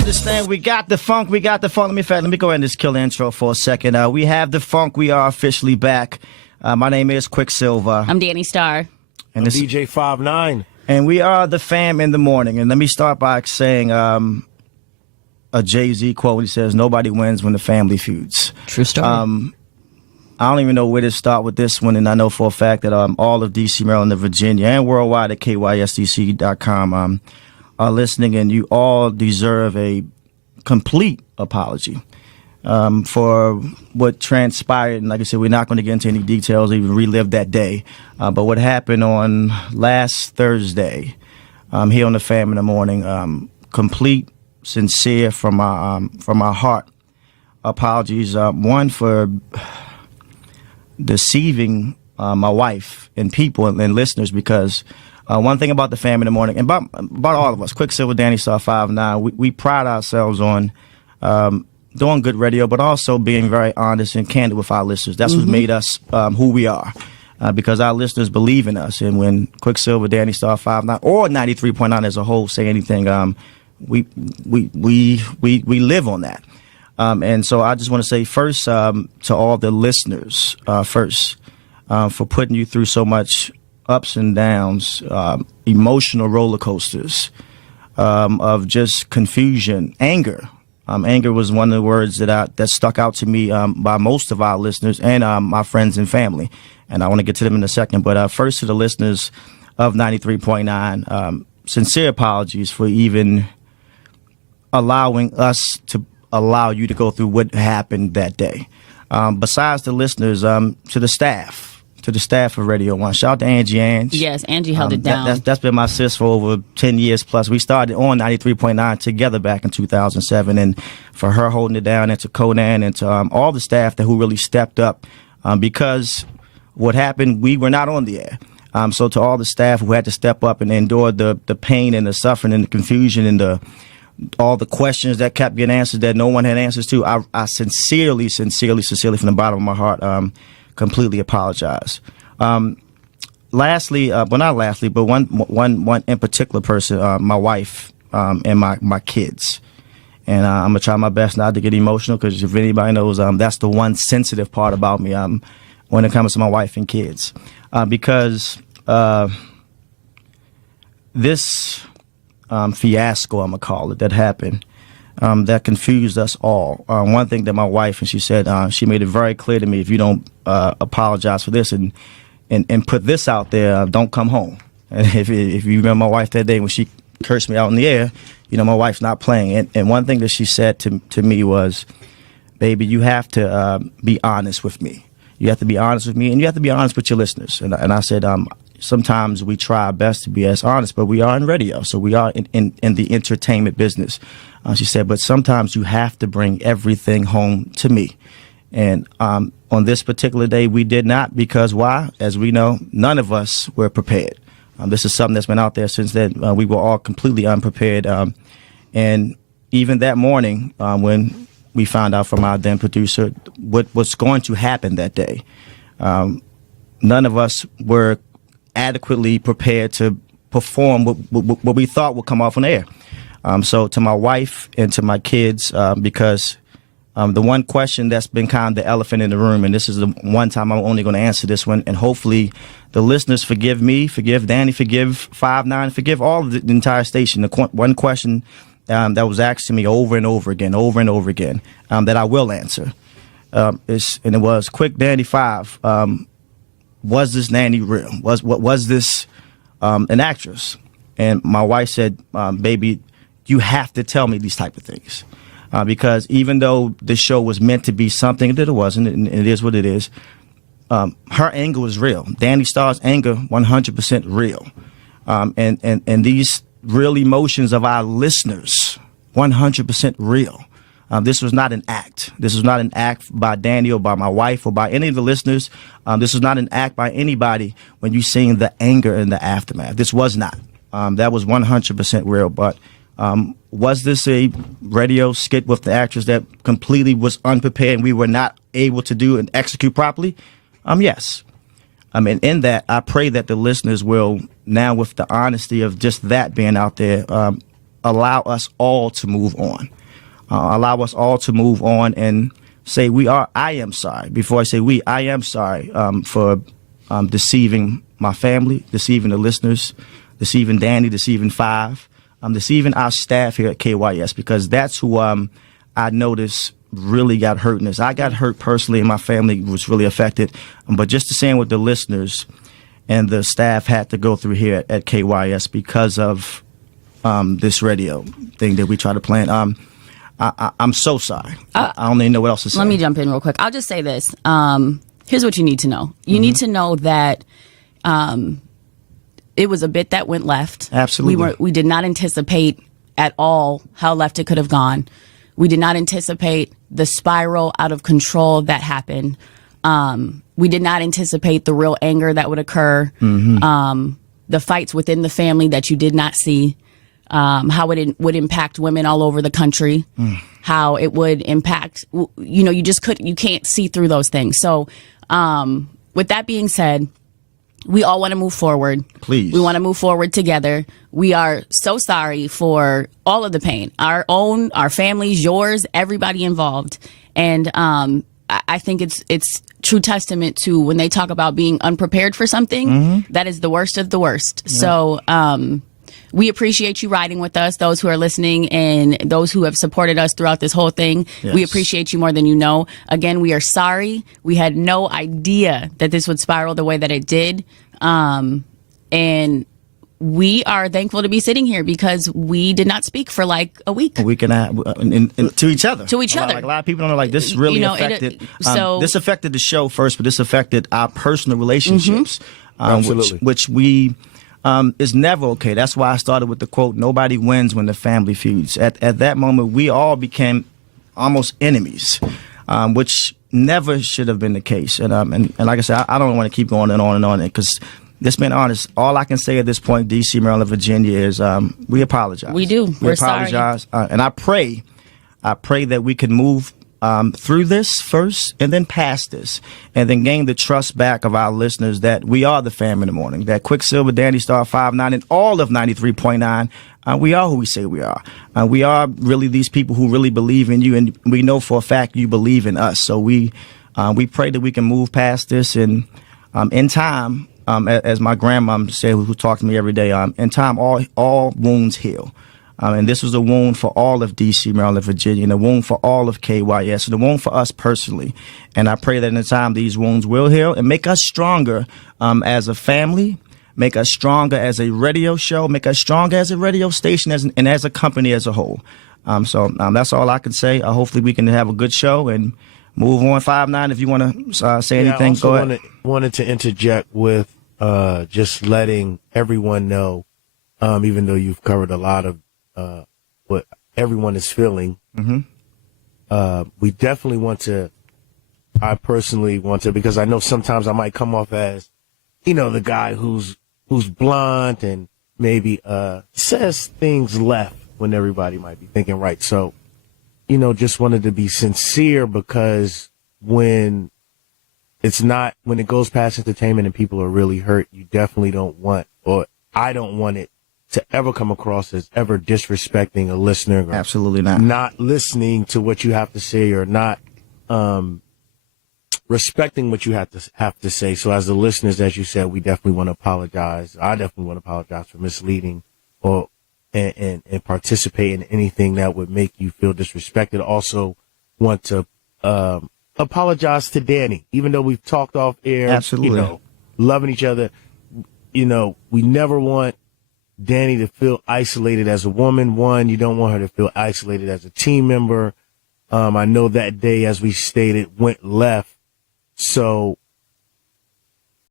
understand. We got the funk. Let me go ahead and just kill the intro for a second. We have the funk. We are officially back. My name is Quicksilver. I'm Danni Starr. And I'm DJ 59. And we are the fam in the morning. And let me start by saying a Jay-Z quote. He says, "Nobody wins when the family feuds." True story. I don't even know where to start with this one, and I know for a fact that all of D.C., Maryland, and Virginia, and worldwide at KYSDC.com are listening, and you all deserve a complete apology for what transpired. And like I said, we're not going to get into any details, even relive that day. But what happened on last Thursday here on the Fam in the Morning, complete, sincere from our heart apologies. One, for deceiving my wife and people and listeners, because one thing about the Fam in the Morning, and about all of us, Quicksilver, Danni Starr, 59, we pride ourselves on doing good radio, but also being very honest and candid with our listeners. That's what made us who we are, because our listeners believe in us. And when Quicksilver, Danni Starr, 59, or 93.9 as a whole say anything, we live on that. And so I just want to say first to all the listeners, for putting you through so much ups and downs, emotional roller coasters of just confusion, anger. Anger was one of the words that stuck out to me by most of our listeners and my friends and family. And I want to get to them in a second. But first, to the listeners of 93.9, sincere apologies for even allowing us to allow you to go through what happened that day. Besides the listeners, to the staff of Radio 1. Shout out to Angie. Yes, Angie held it down. That's been my sis for over 10 years plus. We started on 93.9 together back in 2007, and for her holding it down, and to Conan, and to all the staff who really stepped up, because what happened, we were not on the air. So to all the staff who had to step up and endure the pain and the suffering and the confusion and all the questions that kept getting answered that no one had answers to, I sincerely from the bottom of my heart, completely apologize. Lastly, well, not lastly, but one in particular person, my wife and my kids. And I'm going to try my best not to get emotional, because if anybody knows, that's the one sensitive part about me when it comes to my wife and kids. Because this fiasco, I'm going to call it, that happened, that confused us all. One thing that my wife, and she said, she made it very clear to me, if you don't apologize for this and put this out there, don't come home. And if you remember my wife that day when she cursed me out in the air, my wife's not playing. And one thing that she said to me was, "Baby, you have to be honest with me. You have to be honest with me, and you have to be honest with your listeners." And I said, sometimes we try our best to be as honest, but we are in radio, so we are in the entertainment business. She said, "But sometimes you have to bring everything home to me." And on this particular day, we did not, because why? As we know, none of us were prepared. This is something that's been out there since then. We were all completely unprepared. And even that morning, when we found out from our then producer what was going to happen that day, none of us were adequately prepared to perform what we thought would come off on air. So to my wife and to my kids, because the one question that's been kind of the elephant in the room, and this is the one time I'm only going to answer this one, and hopefully the listeners forgive me, forgive Danny, forgive 59, forgive all of the entire station. The one question that was asked to me over and over again, that I will answer, and it was, "Quick, Danny 5, was this nanny real? Was this an actress?" And my wife said, "Baby, you have to tell me these type of things." Because even though the show was meant to be something that it wasn't, and it is what it is, her anger was real. Danni Starr's anger, 100% real. And these real emotions of our listeners, 100% real. This was not an act. This was not an act by Danny or by my wife or by any of the listeners. This was not an act by anybody when you seen the anger in the aftermath. This was not. That was 100% real. But was this a radio skit with the actress that completely was unprepared and we were not able to do and execute properly? Yes. In that, I pray that the listeners will now, with the honesty of just that being out there, allow us all to move on. Allow us all to move on and say I am sorry. Before I say I am sorry for deceiving my family, deceiving the listeners, deceiving Danny, deceiving Five, deceiving our staff here at KYS, because that's who I noticed really got hurt in this. I got hurt personally, and my family was really affected. But just the same with the listeners and the staff had to go through here at KYS because of this radio thing that we try to plan. I'm so sorry. I don't even know what else to say. Let me jump in real quick. I'll just say this. Here's what you need to know. You need to know that it was a bit that went left. Absolutely. We did not anticipate at all how left it could have gone. We did not anticipate the spiral out of control that happened. We did not anticipate the real anger that would occur, the fights within the family that you did not see, how it would impact women all over the country, how it would impact, you can't see through those things. So with that being said, we all want to move forward. Please. We want to move forward together. We are so sorry for all of the pain, our own, our families, yours, everybody involved. And I think it's true testament to when they talk about being unprepared for something, that is the worst of the worst. Yeah. So we appreciate you riding with us, those who are listening and those who have supported us throughout this whole thing. Yes. We appreciate you more than you know. Again, we are sorry. We had no idea that this would spiral the way that it did. And we are thankful to be sitting here because we did not speak for like a week. A week and a half, to each other. To each other. Like a lot of people don't know, like this really affected. This affected the show first, but this affected our personal relationships. Which we... is never okay. That's why I started with the quote, nobody wins when the family feuds. At that moment, we all became almost enemies, which never should have been the case. And like I said, I don't want to keep going and on because, just being honest, all I can say at this point, D.C., Maryland, Virginia, is we apologize. We do. We apologize. And I pray that we can move through this first and then past this and then gain the trust back of our listeners that we are the fam in the morning, that Quicksilver, Danni Starr, 5'9", and all of 93.9, we are who we say we are. We are really these people who really believe in you, and we know for a fact you believe in us. So we pray that we can move past this, and in time, as my grandma said, who talked to me every day, in time, all wounds heal. And this was a wound for all of D.C., Maryland, Virginia, and a wound for all of KYS, and a wound for us personally. And I pray that in the time these wounds will heal and make us stronger as a family, make us stronger as a radio show, make us stronger as a radio station and as a company as a whole. So that's all I can say. Hopefully we can have a good show and move on. 5'9", if you want to say anything, go ahead. I wanted to interject with just letting everyone know, even though you've covered a lot of what everyone is feeling. We definitely I personally want to, because I know sometimes I might come off as, the guy who's blunt and maybe says things left when everybody might be thinking right. So, just wanted to be sincere, because when it goes past entertainment and people are really hurt, you definitely don't want, or I don't want it to ever come across as ever disrespecting a listener. Or absolutely not. Not listening to what you have to say, or not respecting what you have to say. So as the listeners, as you said, we definitely want to apologize. I definitely want to apologize for misleading and participate in anything that would make you feel disrespected. Also want to apologize to Danny, even though we've talked off air. Absolutely. Loving each other. We never want Danny to feel isolated as a woman. One, you don't want her to feel isolated as a team member. I know that day, as we stated, went left. So